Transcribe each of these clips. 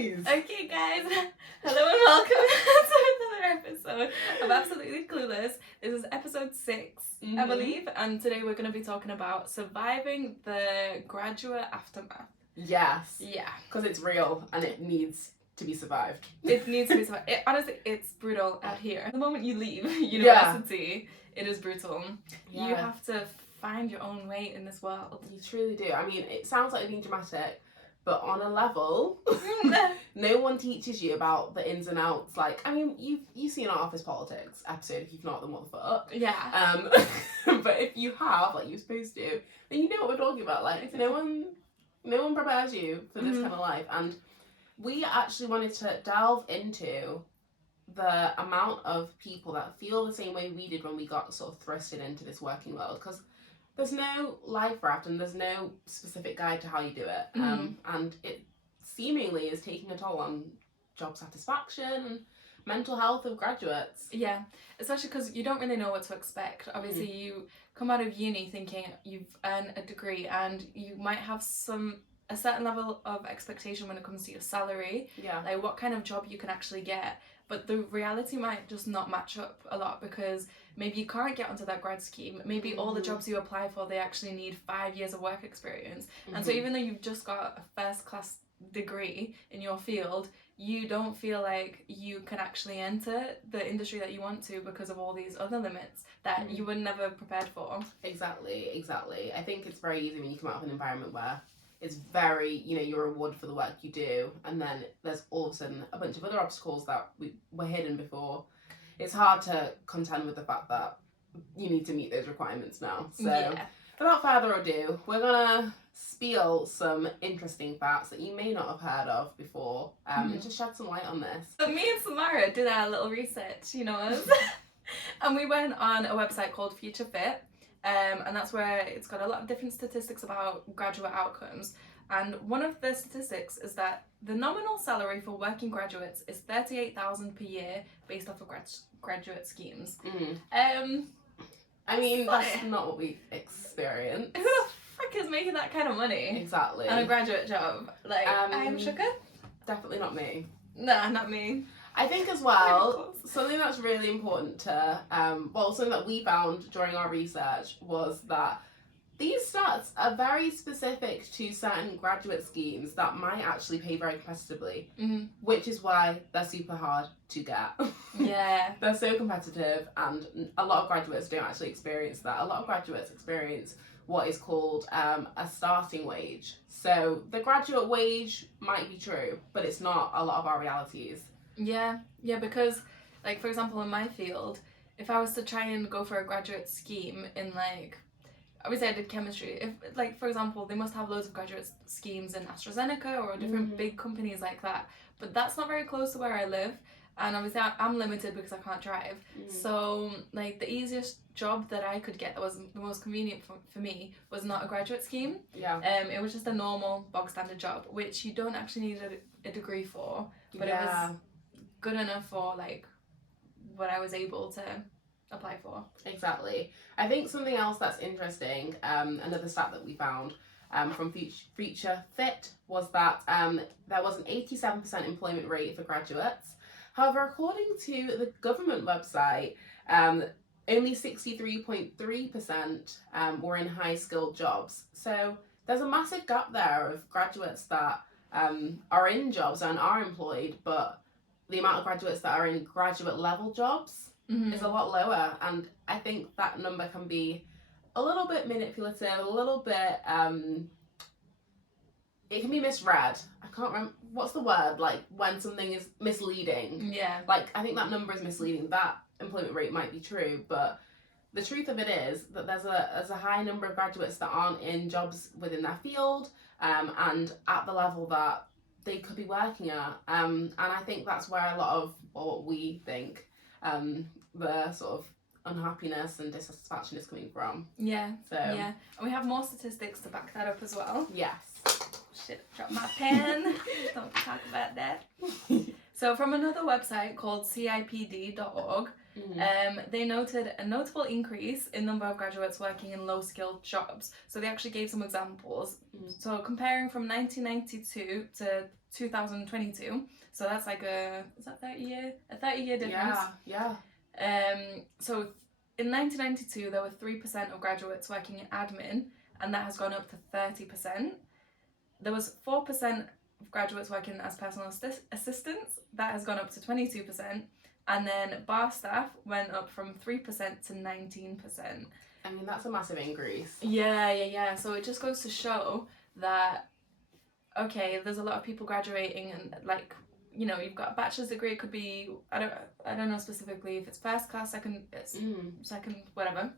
guys! Okay, guys. Hello and welcome to another episode of Absolutely Clueless. This is episode 6, I believe, and today we're going to be talking about surviving the graduate aftermath. Yes. Yeah. Because it's real and it needs to be survived. It needs to be survived. Honestly, it's brutal out here. The moment you leave university, it is brutal. Yeah. You have to find your own way in this world. You truly do. I mean, it sounds like being dramatic, but on a level, no one teaches you about the ins and outs. Like, I mean, you've seen our Office Politics episode. If you've not, then what the fuck? Yeah. But if you have, like you're supposed to, then you know what we're talking about. Like, Exactly. no one prepares you for this kind of life. And we actually wanted to delve into the amount of people that feel the same way we did when we got sort of thrusted into this working world, because there's no life raft and there's no specific guide to how you do it. And it seemingly is taking a toll on job satisfaction and mental health of graduates. Yeah, especially because you don't really know what to expect. Obviously, you come out of uni thinking you've earned a degree and you might have a certain level of expectation when it comes to your salary, like what kind of job you can actually get. But the reality might just not match up a lot, because maybe you can't get onto that grad scheme. Maybe all the jobs you apply for, they actually need 5 years of work experience. And so even though you've just got a first class degree in your field, you don't feel like you can actually enter the industry that you want to because of all these other limits that you were never prepared for. Exactly. I think it's very easy when you come out of an environment where it's very, you're rewarded for the work you do, and then there's all of a sudden a bunch of other obstacles that were hidden before. It's hard to contend with the fact that you need to meet those requirements now. So without further ado, we're gonna spiel some interesting facts that you may not have heard of before, and just shed some light on this. So me and Samara did our little research, us, and we went on a website called Future Fit. And that's where it's got a lot of different statistics about graduate outcomes. And one of the statistics is that the nominal salary for working graduates is $38,000 per year based off of graduate schemes. I mean, that's not what we experience. Who the frick is making that kind of money? Exactly. On a graduate job? Like, I'm shooketh. Definitely not me. Nah, not me. I think as well, something that's really important to, something that we found during our research was that these stats are very specific to certain graduate schemes that might actually pay very competitively, which is why they're super hard to get. Yeah. They're so competitive, and a lot of graduates don't actually experience that. A lot of graduates experience what is called a starting wage. So the graduate wage might be true, but it's not a lot of our realities. Yeah, because, like, for example, in my field, if I was to try and go for a graduate scheme in, like, obviously I did chemistry, if, like, for example, they must have loads of graduate schemes in AstraZeneca or different big companies like that, but that's not very close to where I live, and obviously I'm limited because I can't drive, so, like, the easiest job that I could get that was the most convenient for me was not a graduate scheme. It was just a normal bog standard job, which you don't actually need a degree for, but it was good enough for, like, what I was able to apply for. Exactly. I think something else that's interesting, another stat that we found from Future Fit, was that there was an 87% employment rate for graduates. However, according to the government website, only 63.3% were in high-skilled jobs. So there's a massive gap there of graduates that are in jobs and are employed, but the amount of graduates that are in graduate level jobs is a lot lower, and I think that number can be a little bit manipulative, a little bit, it can be misread. I can't remember, what's the word, like when something is misleading. Like, I think that number is misleading. That employment rate might be true, but the truth of it is that there's a high number of graduates that aren't in jobs within their field, and at the level that they could be working at, and I think that's where a lot of what we think the sort of unhappiness and dissatisfaction is coming from. And we have more statistics to back that up as well. Yes. Shit, dropped my pen. Don't talk about that. So from another website called cipd.org, They noted a notable increase in number of graduates working in low-skilled jobs. So they actually gave some examples. So comparing from 1992 to 2022, so that's like a 30-year difference. Yeah. So in 1992, there were 3% of graduates working in admin, and that has gone up to 30%. There was 4% of graduates working as personal assistants, that has gone up to 22%. And then bar staff went up from 3% to 19%. I mean, that's a massive increase. Yeah. So it just goes to show that, okay, there's a lot of people graduating, and like, you know, you've got a bachelor's degree. It could be, I don't know specifically if it's first class, second, whatever.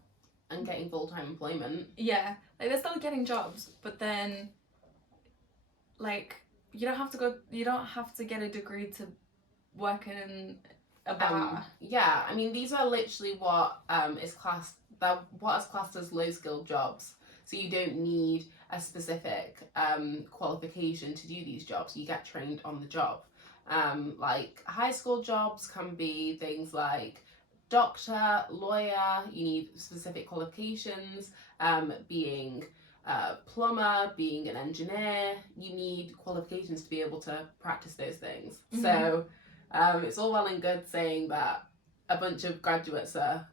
And getting full-time employment. Yeah, like they're still getting jobs, but then, like, you don't have to get a degree to work in a bar. Yeah, I mean, these are literally what is classed as low-skilled jobs. So you don't need a specific qualification to do these jobs. You get trained on the job. Like high school jobs can be things like doctor, lawyer. You need specific qualifications. Being a plumber, being an engineer, you need qualifications to be able to practice those things. So it's all well and good saying that a bunch of graduates are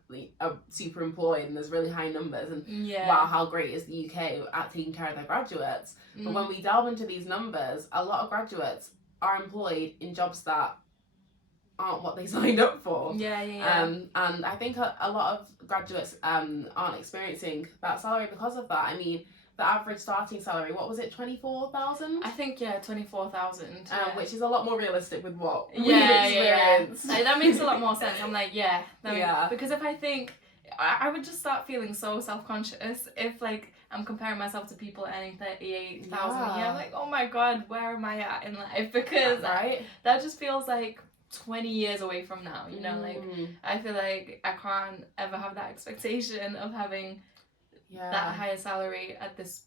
super employed and there's really high numbers, and wow, how great is the UK at taking care of their graduates. But when we delve into these numbers, a lot of graduates are employed in jobs that aren't what they signed up for. And I think a lot of graduates aren't experiencing that salary because of that. I mean, the average starting salary, what was it, 24,000? I think 24,000. Which is a lot more realistic with what we experience. Like, that makes a lot more sense. I'm like, because if I think, I would just start feeling so self-conscious if like I'm comparing myself to people earning 38,000 a year. I'm like, oh my god, where am I at in life? Because that just feels like 20 years away from now, you know. Like, I feel like I can't ever have that expectation of having that higher salary at this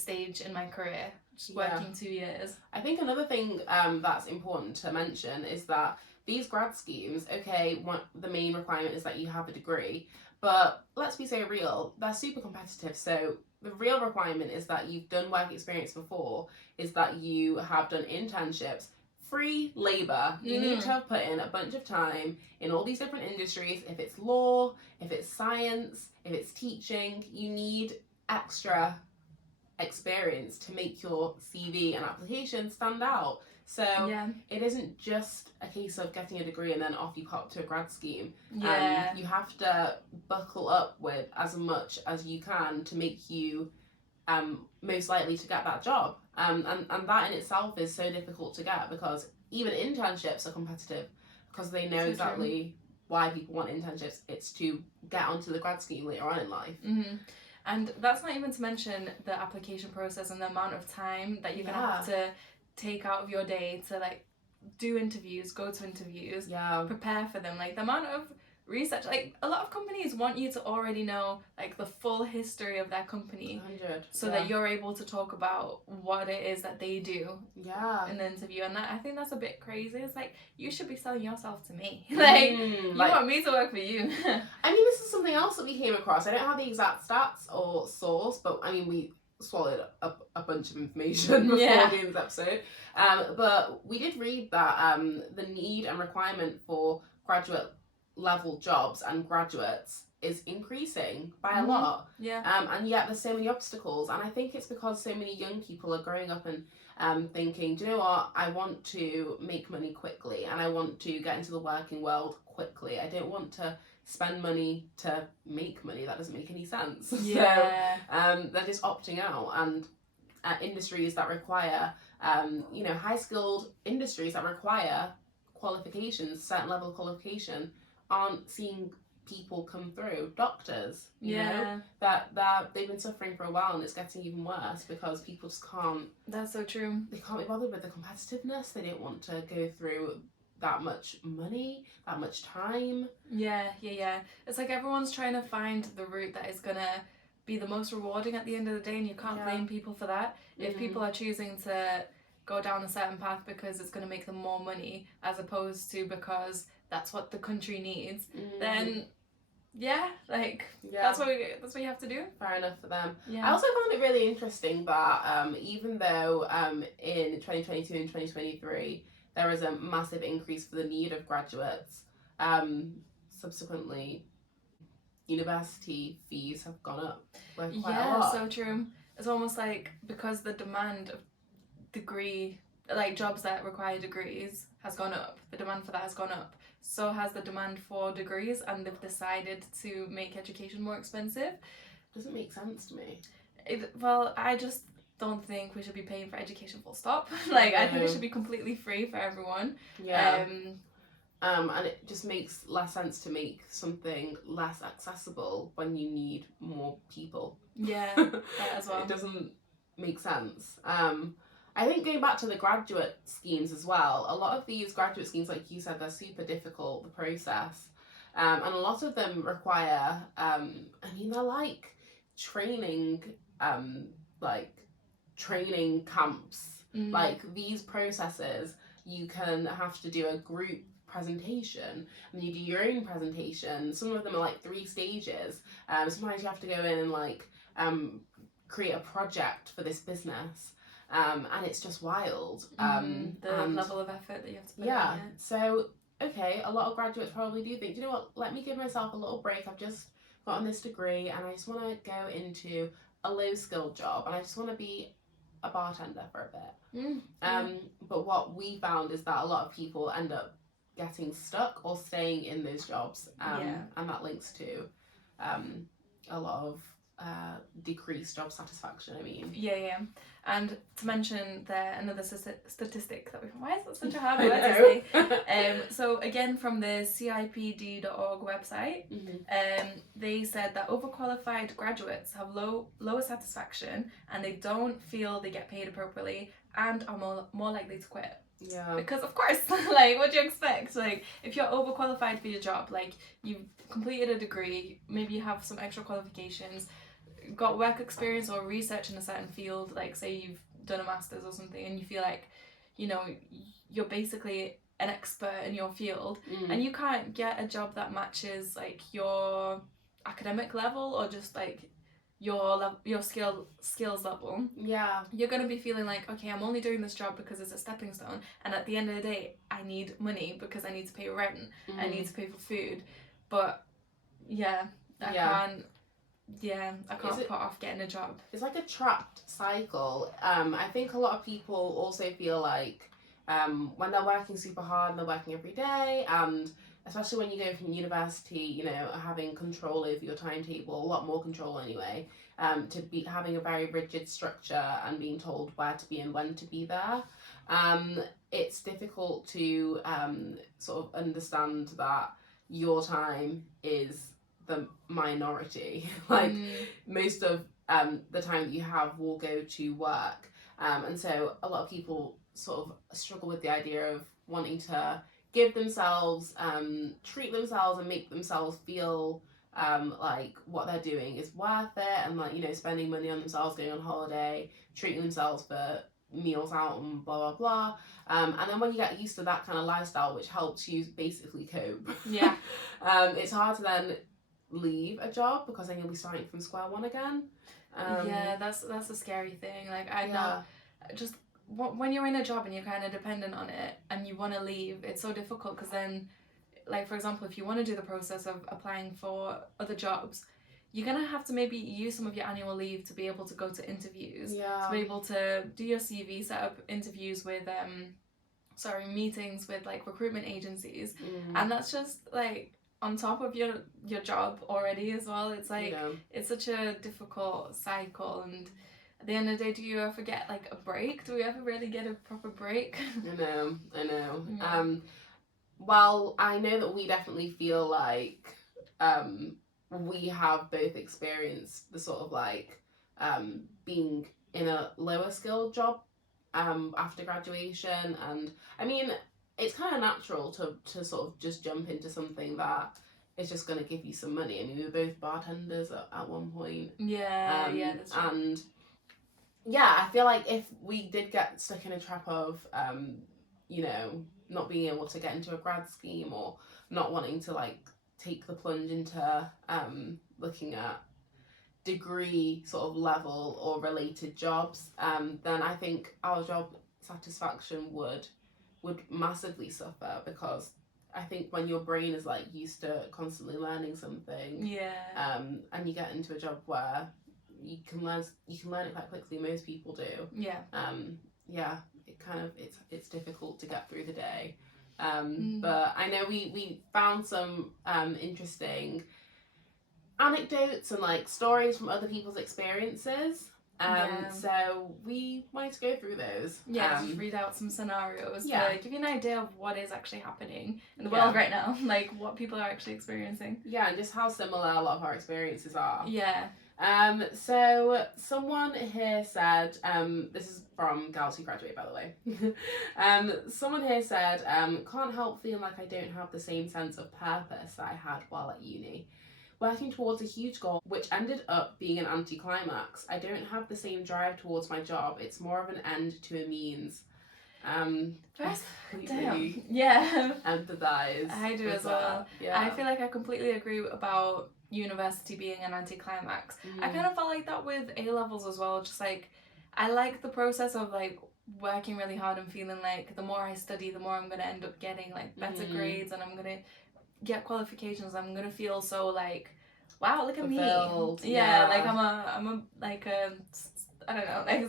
stage in my career, just working 2 years. I think another thing that's important to mention is that these grad schemes, the main requirement is that you have a degree, but let's be so real, they're super competitive. So the real requirement is that you've done work experience before, is that you have done internships, free labour. You need to have put in a bunch of time in all these different industries. If it's law, if it's science, if it's teaching, you need extra experience to make your CV and application stand out. So it isn't just a case of getting a degree and then off you pop to a grad scheme. You have to buckle up with as much as you can to make you most likely to get that job. And that in itself is so difficult to get, because even internships are competitive, because they know exactly why people want internships. It's to get onto the grad scheme later on in life. And that's not even to mention the application process and the amount of time that you're gonna have to take out of your day to like do interviews, go to interviews, prepare for them. Like the amount of research, like a lot of companies want you to already know like the full history of their company, 100, so that you're able to talk about what it is that they do in the interview. And that, I think that's a bit crazy. It's like, you should be selling yourself to me. Like, you want me to work for you. I mean, this is something else that we came across. I don't have the exact stats or source, but I mean, we swallowed up a bunch of information before doing this episode. But we did read that the need and requirement for graduate level jobs and graduates is increasing by a lot. And yet there's so many obstacles, and I think it's because so many young people are growing up and thinking, do you know what, I want to make money quickly and I want to get into the working world quickly. I don't want to spend money to make money. That doesn't make any sense. So they're just opting out, and industries that require high skilled industries that require qualifications, certain level of qualification, aren't seeing people come through. Doctors, you know, that they've been suffering for a while, and it's getting even worse because people just can't. That's so true. They can't be bothered with the competitiveness. They don't want to go through that much money, that much time. It's like everyone's trying to find the route that is gonna be the most rewarding at the end of the day, and you can't blame people for that. If people are choosing to go down a certain path because it's going to make them more money, as opposed to because that's what the country needs, Mm. then yeah, like Yeah. that's what you have to do. Fair enough for them. Yeah. I also found it really interesting that even though in 2022 and 2023 there is a massive increase for the need of graduates, subsequently university fees have gone up by quite a lot. So true. It's almost like because the demand of degree, like jobs that require degrees, has gone up, the demand for that has gone up, so has the demand for degrees, and they've decided to make education more expensive. Doesn't make sense to me. Well, I just don't think we should be paying for education full stop. Like, I think it should be completely free for everyone. Yeah. And it just makes less sense to make something less accessible when you need more people. Yeah, that as well. It doesn't make sense. I think going back to the graduate schemes as well, a lot of these graduate schemes, like you said, they're super difficult, the process. And a lot of them require, they're like training camps. Mm. Like these processes, you can have to do a group presentation and you do your own presentation. Some of them are like 3 stages. Sometimes you have to go in and like create a project for this business. And it's just wild. The level of effort that you have to put in. Yeah. So, okay, a lot of graduates probably do think, you know what, let me give myself a little break. I've just gotten this degree and I just want to go into a low-skilled job and I just want to be a bartender for a bit. But what we found is that a lot of people end up getting stuck or staying in those jobs. And that links to a lot of decreased job satisfaction, I mean. Yeah. And to mention there, another statistic that why is that such a hard word to say? So again, from the CIPD.org website, they said that overqualified graduates have lower satisfaction and they don't feel they get paid appropriately and are more likely to quit. Yeah. Because of course, like, what do you expect? Like, if you're overqualified for your job, like, you've completed a degree, maybe you have some extra qualifications, got work experience or research in a certain field, like, say you've done a master's or something, and you feel like, you know, you're basically an expert in your field, and you can't get a job that matches, like, your academic level or just, like, your skills level, you're going to be feeling like, okay, I'm only doing this job because it's a stepping stone, and at the end of the day I need money because I need to pay rent, I need to pay for food, but I can't put off getting a job. It's like a trapped cycle. I think a lot of people also feel like when they're working super hard and they're working every day, and especially when you go from university, you know, having control over your timetable, a lot more control anyway, to be having a very rigid structure and being told where to be and when to be there, it's difficult to sort of understand that your time is the minority. Like most of the time that you have will go to work, and so a lot of people sort of struggle with the idea of wanting to give themselves, treat themselves and make themselves feel like what they're doing is worth it, and like, you know, spending money on themselves, going on holiday, treating themselves for meals out and blah blah blah, and then when you get used to that kind of lifestyle, which helps you basically cope, it's hard to then leave a job because then you'll be starting from square one again. That's a scary thing. Like, I know, just when you're in a job and you're kind of dependent on it and you want to leave, it's so difficult because then, like, for example, if you want to do the process of applying for other jobs, you're going to have to maybe use some of your annual leave to be able to go to interviews, to be able to do your CV, set up interviews with meetings with like recruitment agencies, and that's just like on top of your job already as well. It's like it's such a difficult cycle, and at the end of the day, do you ever get like a break? Do we ever really get a proper break? I know. Well, I know that we definitely feel like we have both experienced the sort of like being in a lower skilled job after graduation, and I mean, it's kind of natural to sort of just jump into something that is just going to give you some money. I mean, we were both bartenders at one point. That's true. And I feel like if we did get stuck in a trap of, you know, not being able to get into a grad scheme or not wanting to like take the plunge into looking at degree sort of level or related jobs, then I think our job satisfaction would massively suffer, because I think when your brain is like used to constantly learning something, and you get into a job where you can learn it quite quickly, most people do. It kind of it's difficult to get through the day. But I know we found some interesting anecdotes and like stories from other people's experiences. So we wanted to go through those. Just read out some scenarios Yeah. to give you an idea of what is actually happening in the world right now, like what people are actually experiencing. Yeah, and just how similar a lot of our experiences are. Yeah. So someone here said, this is from Gals Who Graduate, by the way. Someone here said, can't help feeling like I don't have the same sense of purpose that I had while at uni. Working towards a huge goal, which ended up being an anticlimax. I don't have the same drive towards my job. It's more of an end to a means. First, completely yeah, empathize. I do as well. Yeah. I feel like I completely agree about university being an anticlimax. I kind of felt like that with A-levels as well. Just like, I like the process of like working really hard and feeling like the more I study, the more I'm gonna end up getting like better grades, and I'm gonna get qualifications. I'm gonna feel so like, wow, look at fulfilled. Me. Yeah, like I'm a like I don't know, like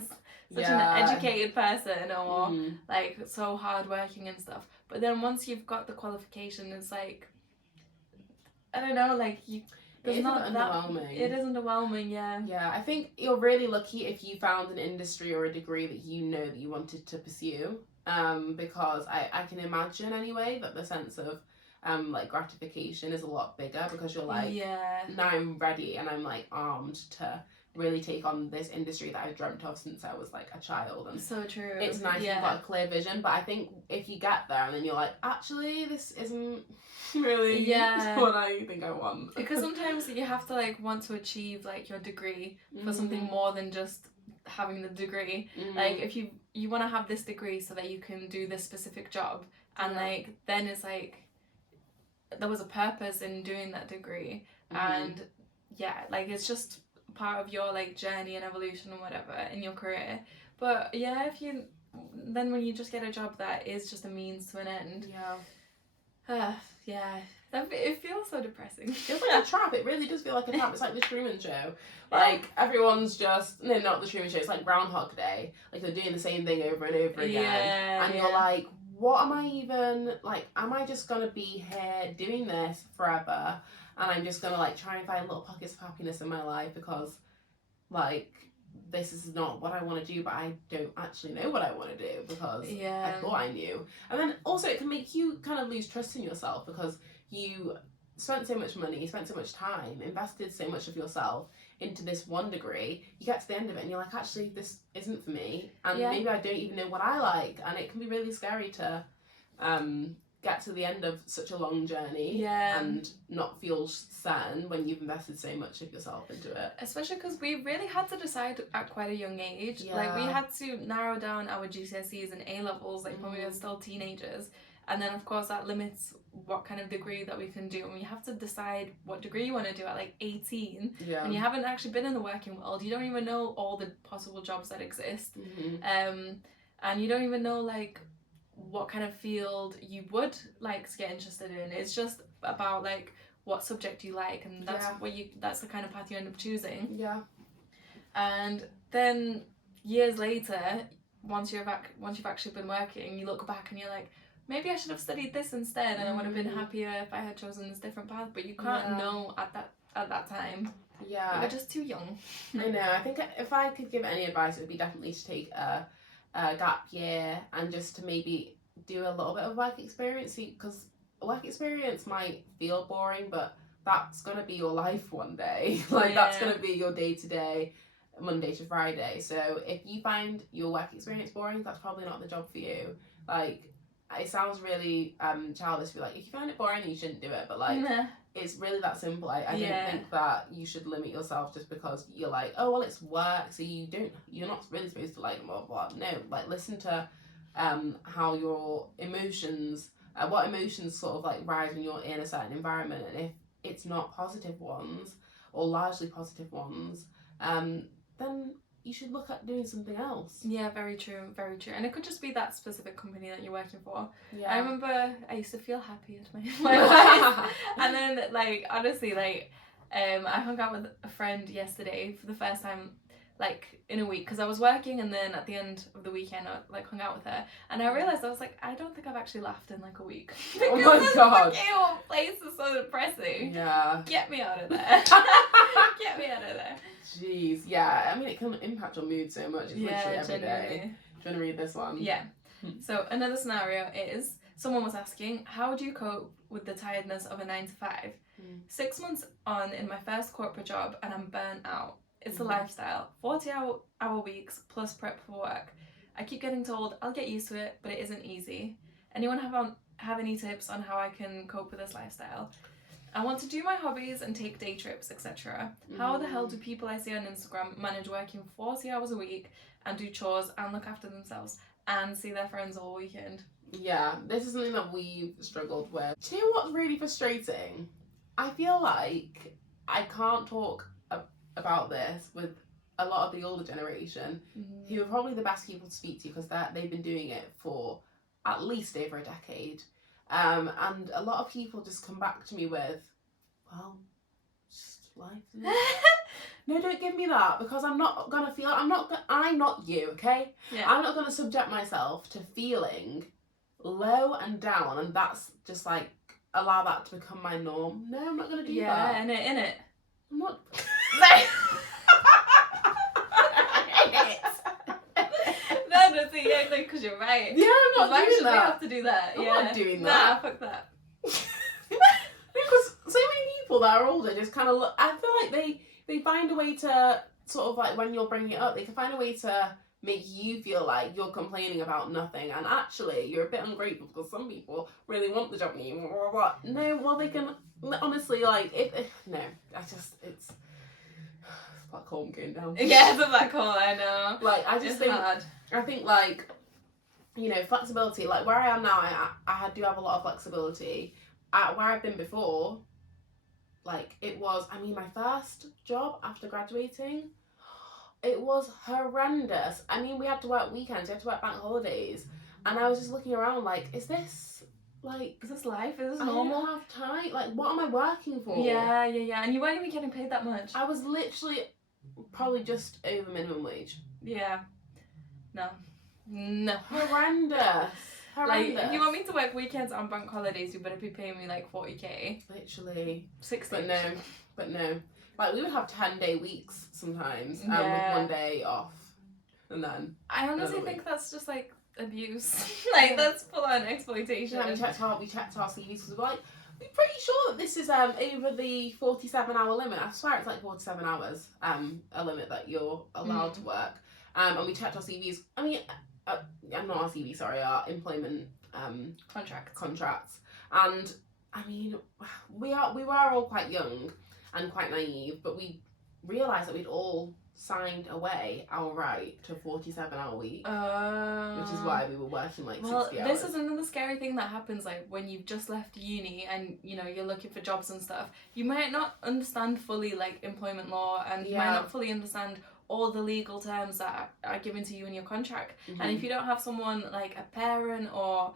such an educated person, or like so hardworking and stuff. But then once you've got the qualification, it's like, I don't know, like you. It's not underwhelming. It is underwhelming, yeah. Yeah, I think you're really lucky if you found an industry or a degree that you know that you wanted to pursue. Because I can imagine anyway that the sense of like gratification is a lot bigger, because you're like, now I'm ready and I'm like armed to really take on this industry that I've dreamt of since I was like a child. And so true. It's nice you've got a clear vision, but I think if you get there and then you're like, actually this isn't really what I think I want. Because sometimes you have to like want to achieve like your degree for something more than just having the degree. Like if you want to have this degree so that you can do this specific job, and like then it's like there was a purpose in doing that degree, and like it's just part of your like journey and evolution and whatever in your career. But if you then when you just get a job that is just a means to an end, it feels so depressing. It feels like a trap. It really does feel like a trap. It's like the Truman Show. Like everyone's just not the Truman Show. It's like Groundhog Day. Like they're doing the same thing over and over again, and you're like, what am I even like? Am I just gonna be here doing this forever? And I'm just gonna like try and find little pockets of happiness in my life, because like this is not what I want to do, but I don't actually know what I want to do, because I thought I knew. And then also it can make you kind of lose trust in yourself, because you spent so much money, you spent so much time, invested so much of yourself into this one degree. You get to the end of it and you're like, actually this isn't for me, and maybe I don't even know what I like. And it can be really scary to get to the end of such a long journey and not feel certain when you've invested so much of yourself into it. Especially because we really had to decide at quite a young age. Like we had to narrow down our GCSEs and A-levels like when we were still teenagers, and then of course that limits what kind of degree that we can do, and we have to decide what degree you want to do at like 18, and you haven't actually been in the working world. You don't even know all the possible jobs that exist, and you don't even know like what kind of field you would like to get interested in. It's just about like what subject you like, and that's that's the kind of path you end up choosing. And then years later, once you've actually been working, you look back and you're like, maybe I should have studied this instead, and I would have been happier if I had chosen this different path. But you can't know at that time. You're just too young. I know. I think if I could give any advice, it would be definitely to take a gap year and just to maybe do a little bit of work experience, because work experience might feel boring, but that's gonna be your life one day. That's gonna be your day-to-day, Monday to Friday. So if you find your work experience boring, that's probably not the job for you. Like, it sounds really childish to be like, if you find it boring, you shouldn't do it, but like it's really that simple. I don't think that you should limit yourself just because you're like, oh well, it's work, so you're not really supposed to like blah blah. No, like listen to how your emotions what emotions sort of like rise when you're in a certain environment, and if it's not positive ones or largely positive ones, then you should look at doing something else. Yeah, very true, very true. And it could just be that specific company that you're working for. Yeah. I remember I used to feel happy at my workplace, and then like honestly, like I hung out with a friend yesterday for the first time like in a week, because I was working, and then at the end of the weekend I like hung out with her, and I realized I was like, I don't think I've actually laughed in like a week. Oh my god, this whole place is so depressing. Yeah. Get me out of there. Get me out of there. Jeez, yeah. I mean, it can impact your mood so much. It's literally every genuinely. day. Do you want to read this one? Yeah. So another scenario is someone was asking, how do you cope with the tiredness of a 9 to 5? 6 months on in my first corporate job, and I'm burnt out. It's a lifestyle. 40-hour weeks plus prep for work. I keep getting told I'll get used to it, but it isn't easy. Anyone have any tips on how I can cope with this lifestyle? I want to do my hobbies and take day trips, etc. How the hell do people I see on Instagram manage working 40 hours a week and do chores and look after themselves and see their friends all weekend? Yeah, this is something that we've struggled with. Do you know what's really frustrating? I feel like I can't talk about this with a lot of the older generation, who are probably the best people to speak to, because they've been doing it for at least over a decade. And a lot of people just come back to me with, well, just life. Isn't it? No, don't give me that, because I'm not you, okay? Yeah. I'm not gonna subject myself to feeling low and down, and that's just like allow that to become my norm. No, I'm not gonna do that. Yeah, in it. I'm not. No, see, yeah, because you're right. Yeah, I'm not Why doing should that. we have to do that? I'm Yeah. not doing that. Nah, fuck that. Because so many people that are older just kind of look. I feel like they find a way to sort of like, when you're bringing it up, they can find a way to make you feel like you're complaining about nothing, and actually you're a bit ungrateful because some people really want the job and you blah, blah, blah. No, well, they can honestly like no, it's black hole going down. Yeah, it's a black hole, I know. Like, I just It's think hard. I think like, you know, flexibility, like where I am now, I do have a lot of flexibility. Where I've been before, like it was, I mean, my first job after graduating, it was horrendous. I mean, we had to work weekends, we had to work bank holidays, and I was just looking around like, is this life? Is this normal? I don't have time. Like, what am I working for? Yeah, and you weren't even getting paid that much. I was literally probably just over minimum wage. Yeah. No. Horrendous. Like, if you want me to work weekends on bank holidays, you better be paying me like 40k. Literally. 60. But no. Like, we would have 10-day weeks sometimes, with Yeah. 1 day off, and then. I honestly think that's just like abuse. Like, that's full on exploitation. Yeah, we checked our CVs because we're like, we're pretty sure that this is over the 47-hour limit. I swear it's like 47 hours, a limit that you're allowed to work. And we checked our CVs. I mean, not our CV, sorry, our employment contracts. And I mean, we were all quite young and quite naive, but we realised that we'd all signed away our right to a 47-hour week, which is why we were working like 60 hours. This is another scary thing that happens, like when you've just left uni and you know you're looking for jobs and stuff. You might not understand fully like employment law, and you might not fully understand all the legal terms that are given to you in your contract. And if you don't have someone like a parent or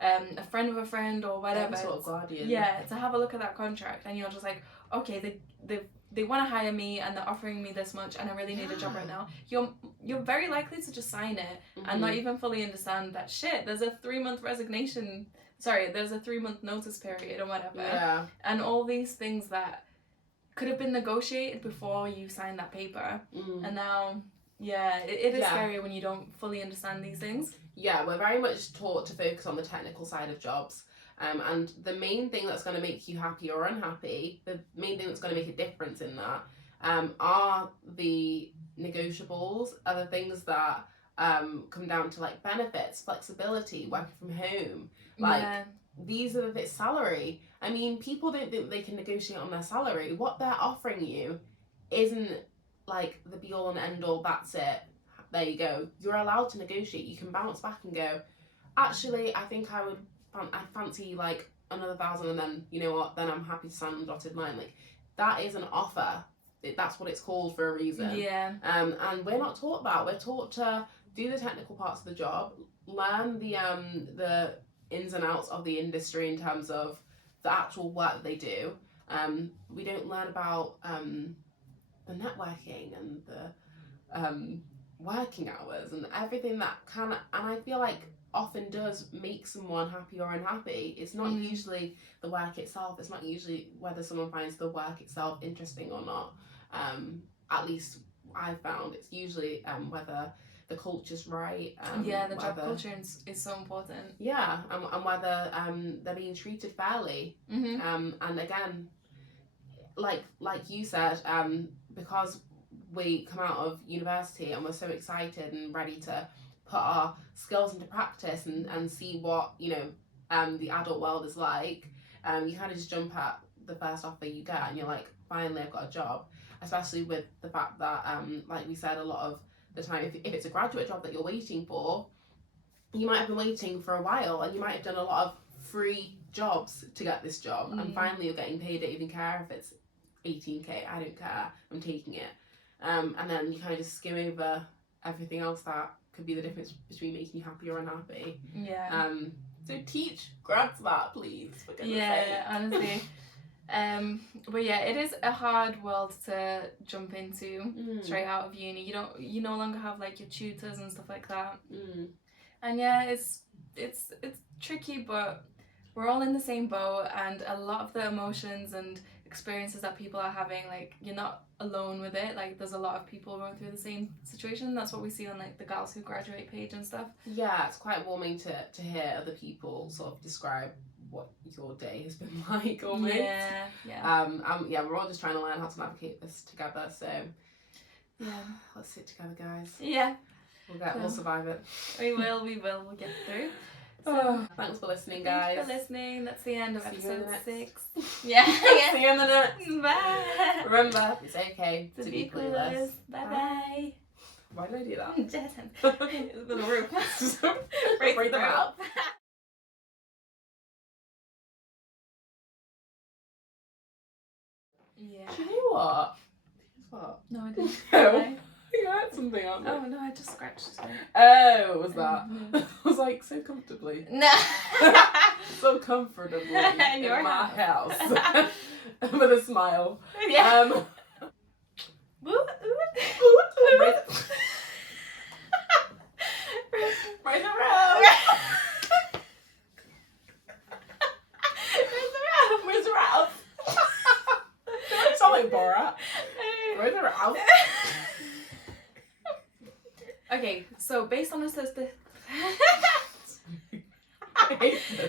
a friend of a friend or whatever, sort of guardian, to have a look at that contract, and you're just like, okay, they want to hire me and they're offering me this much and I really need a job right now, you're very likely to just sign it and not even fully understand that shit, there's a 3-month there's a 3-month notice period or whatever, and all these things that could have been negotiated before you signed that paper. And now it is scary when you don't fully understand these things. We're very much taught to focus on the technical side of jobs. And the main thing that's going to make you happy or unhappy, the main thing that's going to make a difference in that, are the negotiables, are the things that come down to like benefits, flexibility, working from home. Like, these are the bits, salary. I mean, people don't think they can negotiate on their salary. What they're offering you isn't like the be all and end all, that's it, there you go. You're allowed to negotiate. You can bounce back and go, actually, I think I would I fancy like another 1,000, and then you know what, then I'm happy to sign on the dotted line. Like, that is an offer. That's what it's called for a reason. Yeah. And we're not taught that. We're taught to do the technical parts of the job, learn the ins and outs of the industry in terms of the actual work that they do. We don't learn about the networking and the working hours and everything that can, and I feel like often does make someone happy or unhappy. It's not usually the work itself. It's not usually whether someone finds the work itself interesting or not. At least I've found it's usually whether the culture's right. The job culture is so important. Yeah, and whether they're being treated fairly. And again, like you said, because we come out of university and we're so excited and ready to put our skills into practice and see what, you know, the adult world is like, you kind of just jump at the first offer you get and you're like, finally I've got a job. Especially with the fact that, like we said, a lot of the time, if it's a graduate job that you're waiting for, you might have been waiting for a while and you might have done a lot of free jobs to get this job, and finally you're getting paid. I don't even care if it's 18k, I don't care, I'm taking it. And then you kind of just skim over everything else that could be the difference between making you happy or unhappy. Yeah. So teach grads that, please, for goodness sake. Yeah, honestly. But yeah, it is a hard world to jump into straight out of uni. You no longer have like your tutors and stuff like that. And yeah, it's tricky, but we're all in the same boat, and a lot of the emotions and experiences that people are having, like, you're not alone with it. Like, there's a lot of people going through the same situation. That's what we see on like the Girls Who Graduate page and stuff. Yeah, it's quite warming to hear other people sort of describe what your day has been like almost. Yeah, we're all just trying to learn how to navigate this together, so yeah, let's sit together, guys. Yeah, we'll survive it. We'll get through. So, thanks for listening, guys. Thanks for listening. That's the end of episode 6. Yeah. See you in the next. Bye. Remember, it's okay to be clueless. Bye. Why did I do that? Jason. It's been a roof. Break them out. Yeah. Do you know what? What? No, I didn't. Oh. You heard something on Oh no, I just scratched it. Oh, was that? I was like, so comfortably. No. So comfortably in your my house. With a smile. Yeah. Right around. Where's the Ralph? Don't sound like Borat. Where's the Ralph? Okay, so based on this, I hate this.